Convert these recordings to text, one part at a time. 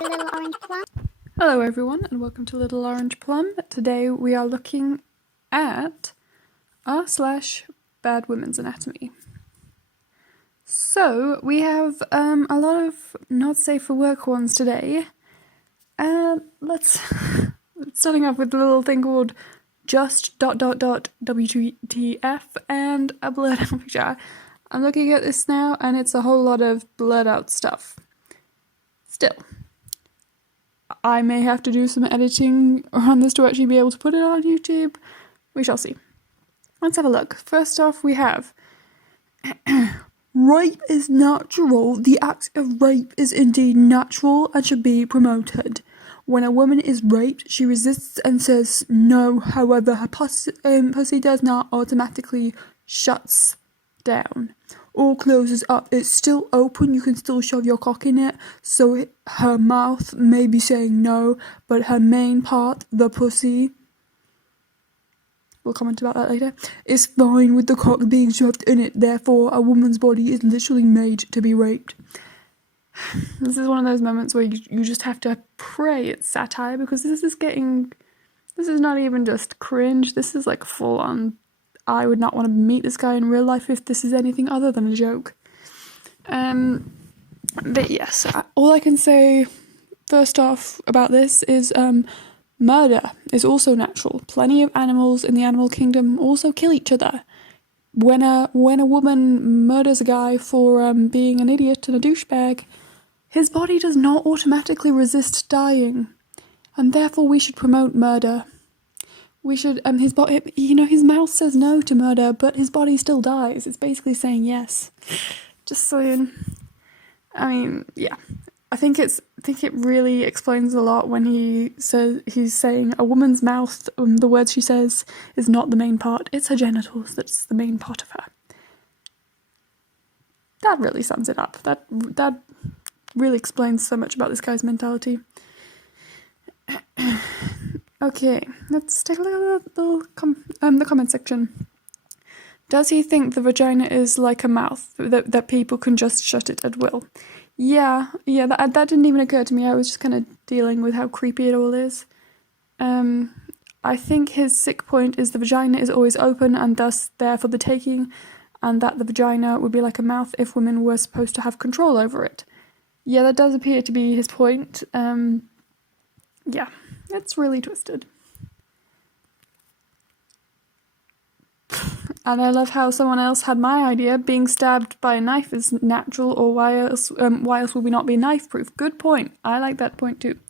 Little Orange Plum. Hello everyone and welcome to Little Orange Plum. Today we are looking at r/BadWomen'sAnatomy. So we have a lot of not safe for work ones today. Let's starting off with a little thing called just ... WTF and a blurred out picture. I'm looking at this now and it's a whole lot of blurred out stuff. Still, I may have to do some editing on this to actually be able to put it on YouTube. We shall see. Let's have a look. First off, we have rape is natural. The act of rape is indeed natural and should be promoted. When a woman is raped, she resists and says no. However, her pussy does not automatically shuts down or closes up. It's still open. You can still shove your cock in it. So her mouth may be saying no, but her main part, the pussy, we'll comment about that later, is fine with the cock being shoved in it. Therefore, a woman's body is literally made to be raped. This is one of those moments where you just have to pray it's satire, because this is not even just cringe. This is like full on, I would not want to meet this guy in real life if this is anything other than a joke. But yes, all I can say first off about this is murder is also natural. Plenty of animals in the animal kingdom also kill each other. When a woman murders a guy for being an idiot and a douchebag, his body does not automatically resist dying, and therefore we should promote murder. We should, his body, his mouth says no to murder, but his body still dies. It's basically saying yes. Just saying. I mean, yeah. I think it really explains a lot when he's saying a woman's mouth, the words she says, is not the main part. It's her genitals that's the main part of her. That really sums it up. That really explains so much about this guy's mentality. Okay, let's take a look at the comment section. Does he think the vagina is like a mouth, that people can just shut it at will? Yeah, that didn't even occur to me. I was just kind of dealing with how creepy it all is. I think his sick point is the vagina is always open and thus there for the taking, and that the vagina would be like a mouth if women were supposed to have control over it. Yeah, that does appear to be his point. Yeah, it's really twisted. And I love how someone else had my idea. Being stabbed by a knife is natural, or why else would we not be knife-proof? Good point. I like that point too.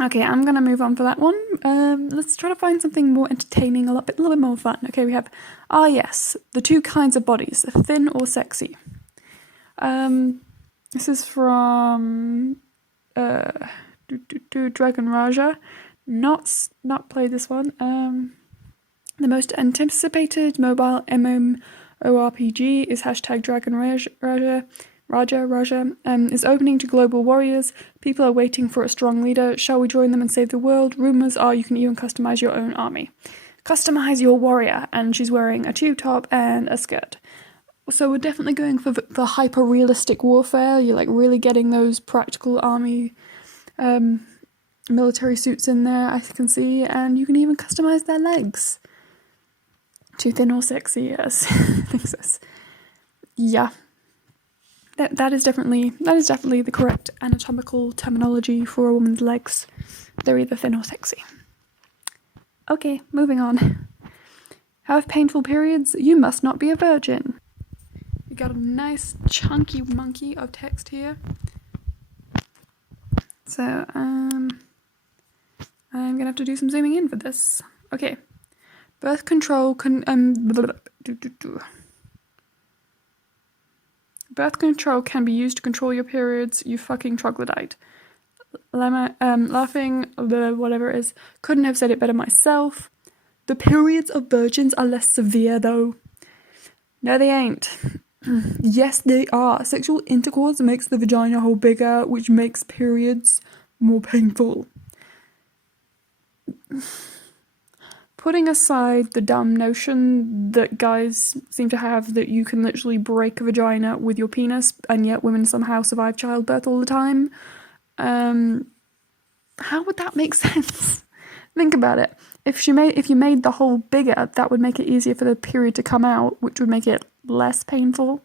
Okay, I'm gonna move on for that one. Let's try to find something more entertaining, a little bit more fun. Okay, we have, yes, the two kinds of bodies, thin or sexy. This is from Dragon Raja. Not played this one. The most anticipated mobile MMORPG is #Dragon Raja is opening to global warriors. People are waiting for a strong leader. Shall we join them and save the world? Rumors are you can even customize your own army. Customize your warrior, and she's wearing a tube top and a skirt. So we're definitely going for hyper-realistic warfare. You're like really getting those practical army military suits in there, I can see, and you can even customize their legs. Too thin or sexy, yes. I think so. Yeah. That is definitely the correct anatomical terminology for a woman's legs. They're either thin or sexy. Okay, moving on. Have painful periods? You must not be a virgin. We got a nice chunky monkey of text here. So, I'm gonna have to do some zooming in for this. Okay. Birth control Birth control can be used to control your periods, you fucking troglodyte. Laughing, whatever it is. Couldn't have said it better myself. The periods of virgins are less severe, though. No, they ain't. Yes, they are. Sexual intercourse makes the vagina hole bigger, which makes periods more painful. putting aside the dumb notion that guys seem to have that you can literally break a vagina with your penis and yet women somehow survive childbirth all the time, how would that make sense? Think about it. If you made the hole bigger, that would make it easier for the period to come out, which would make it less painful.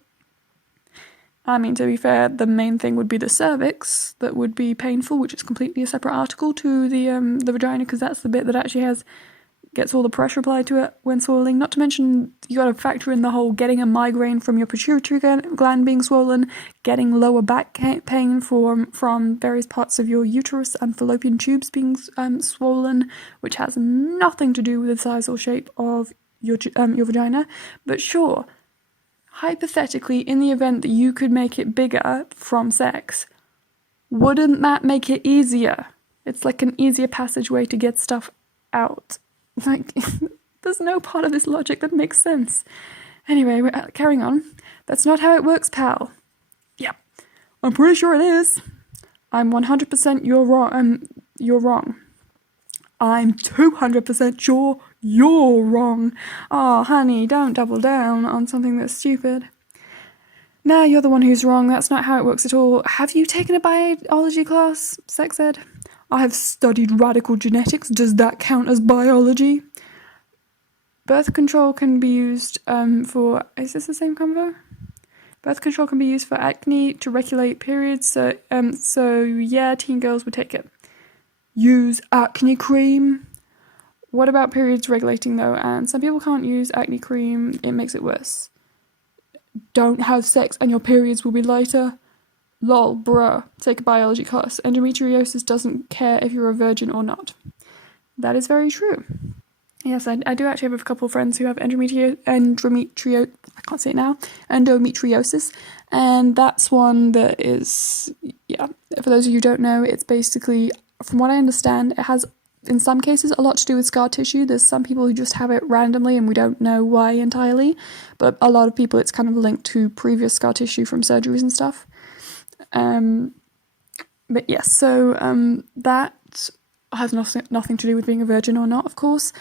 I mean, to be fair, the main thing would be the cervix that would be painful, which is completely a separate article to the vagina, because that's the bit that actually gets all the pressure applied to it when swelling. Not to mention, you got to factor in the whole getting a migraine from your pituitary gland being swollen, getting lower back pain from various parts of your uterus and fallopian tubes being swollen, which has nothing to do with the size or shape of your vagina. But sure, hypothetically, in the event that you could make it bigger from sex, wouldn't that make it easier? It's like an easier passageway to get stuff out. Like, there's no part of this logic that makes sense. Anyway, we're carrying on. That's not how it works, pal. Yep. I'm pretty sure it is. I'm 100% you're wrong. You're wrong. I'm 200% sure you're wrong. Oh, honey, don't double down on something that's stupid. Nah, you're the one who's wrong. That's not how it works at all. Have you taken a biology class, sex ed? I have studied radical genetics. Does that count as biology? Birth control can be used for... Is this the same convo? Birth control can be used for acne, to regulate periods. So yeah, teen girls would take it. Use acne cream. What about periods regulating though? And some people can't use acne cream. It makes it worse. Don't have sex and your periods will be lighter. Lol, bruh. Take a biology class. Endometriosis doesn't care if you're a virgin or not. That is very true. Yes, I do actually have a couple of friends who have I can't say it now, endometriosis, and that's one that is, yeah, for those of you who don't know, it's basically, from what I understand, it has, in some cases, a lot to do with scar tissue. There's some people who just have it randomly and we don't know why entirely, but a lot of people it's kind of linked to previous scar tissue from surgeries and stuff. But yes, so that has nothing to do with being a virgin or not, of course,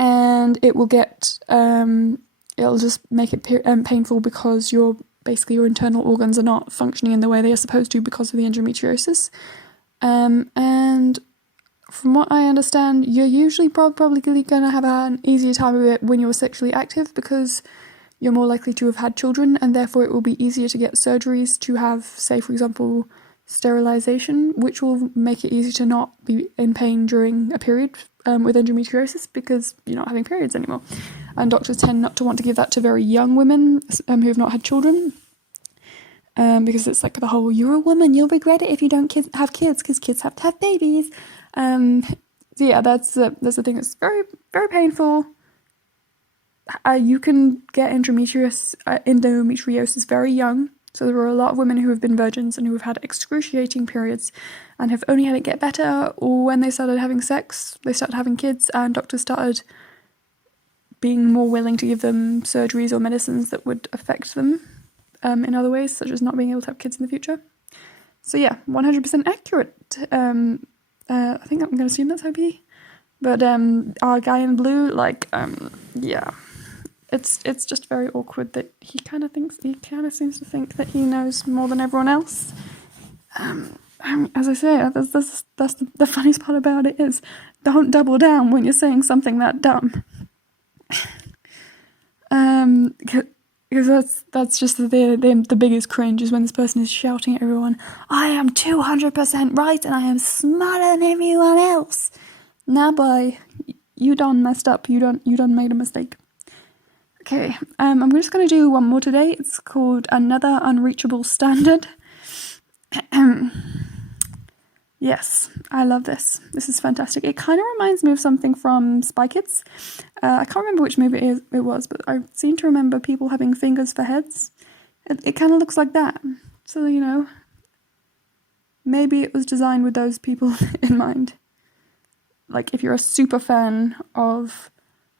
and it will get it'll just make it painful because your internal organs are not functioning in the way they are supposed to because of the endometriosis, and from what I understand, you're usually probably going to have an easier time of it when you're sexually active because you're more likely to have had children, and therefore it will be easier to get surgeries to have, say, for example, sterilization, which will make it easy to not be in pain during a period with endometriosis because you're not having periods anymore. And doctors tend not to want to give that to very young women who have not had children because it's like the whole, you're a woman, you'll regret it if you don't have kids because kids have to have babies. So yeah, that's the thing. It's very, very painful. You can get endometriosis very young. So there are a lot of women who have been virgins and who have had excruciating periods and have only had it get better, or when they started having sex, they started having kids, and doctors started being more willing to give them surgeries or medicines that would affect them in other ways, such as not being able to have kids in the future. So yeah, 100% accurate. I think I'm going to assume that's OP. But our guy in blue, yeah. It's just very awkward that he kind of seems to think that he knows more than everyone else. As I say, that's the funniest part about it is don't double down when you're saying something that dumb. Because that's just the biggest cringe is when this person is shouting at everyone, I am 200% right and I am smarter than everyone else. Nah, boy, you done messed up. You done made a mistake. Okay, I'm just going to do one more today. It's called Another Unreachable Standard. Yes, I love this. This is fantastic. It kind of reminds me of something from Spy Kids. I can't remember which movie it was, but I seem to remember people having fingers for heads. It kind of looks like that. So, maybe it was designed with those people in mind. Like, if you're a super fan of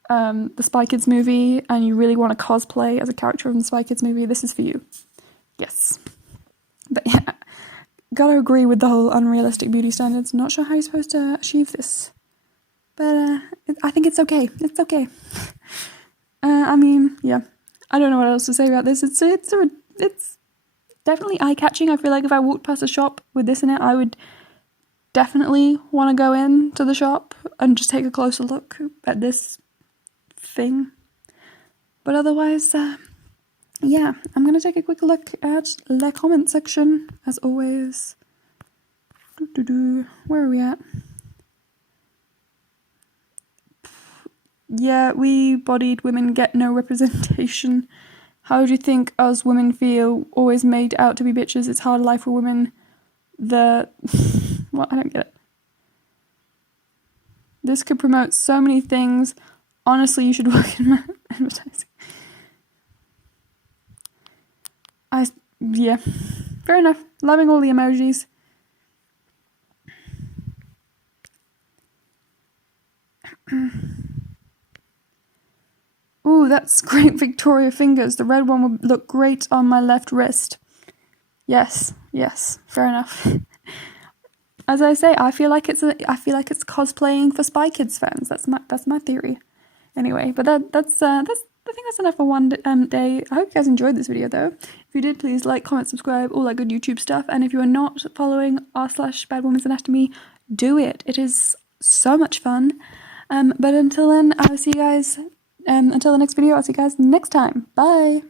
the Spy Kids movie and you really want to cosplay as a character from the Spy Kids movie, this is for you. Yes. But yeah, gotta agree with the whole unrealistic beauty standards. Not sure how you're supposed to achieve this. But I think it's okay. It's okay. I mean, yeah. I don't know what else to say about this. It's definitely eye-catching. I feel like if I walked past a shop with this in it, I would definitely want to go into the shop and just take a closer look at this thing. But otherwise, yeah, I'm going to take a quick look at the comment section, as always. Where are we at? Yeah, we bodied women get no representation. How do you think us women feel? Always made out to be bitches. It's hard life for women. What? I don't get it. This could promote so many things. Honestly, you should work in advertising. Yeah, fair enough. Loving all the emojis. Ooh, that's great Victoria fingers. The red one would look great on my left wrist. Yes, fair enough. As I say, I feel like it's cosplaying for Spy Kids fans. That's my theory. Anyway, but I think that's enough for one day. I hope you guys enjoyed this video though. If you did, please like, comment, subscribe, all that good YouTube stuff. And if you are not following r/BadWomen'sAnatomy, do it. It is so much fun. But until then, I'll see you guys. Until the next video, I'll see you guys next time. Bye.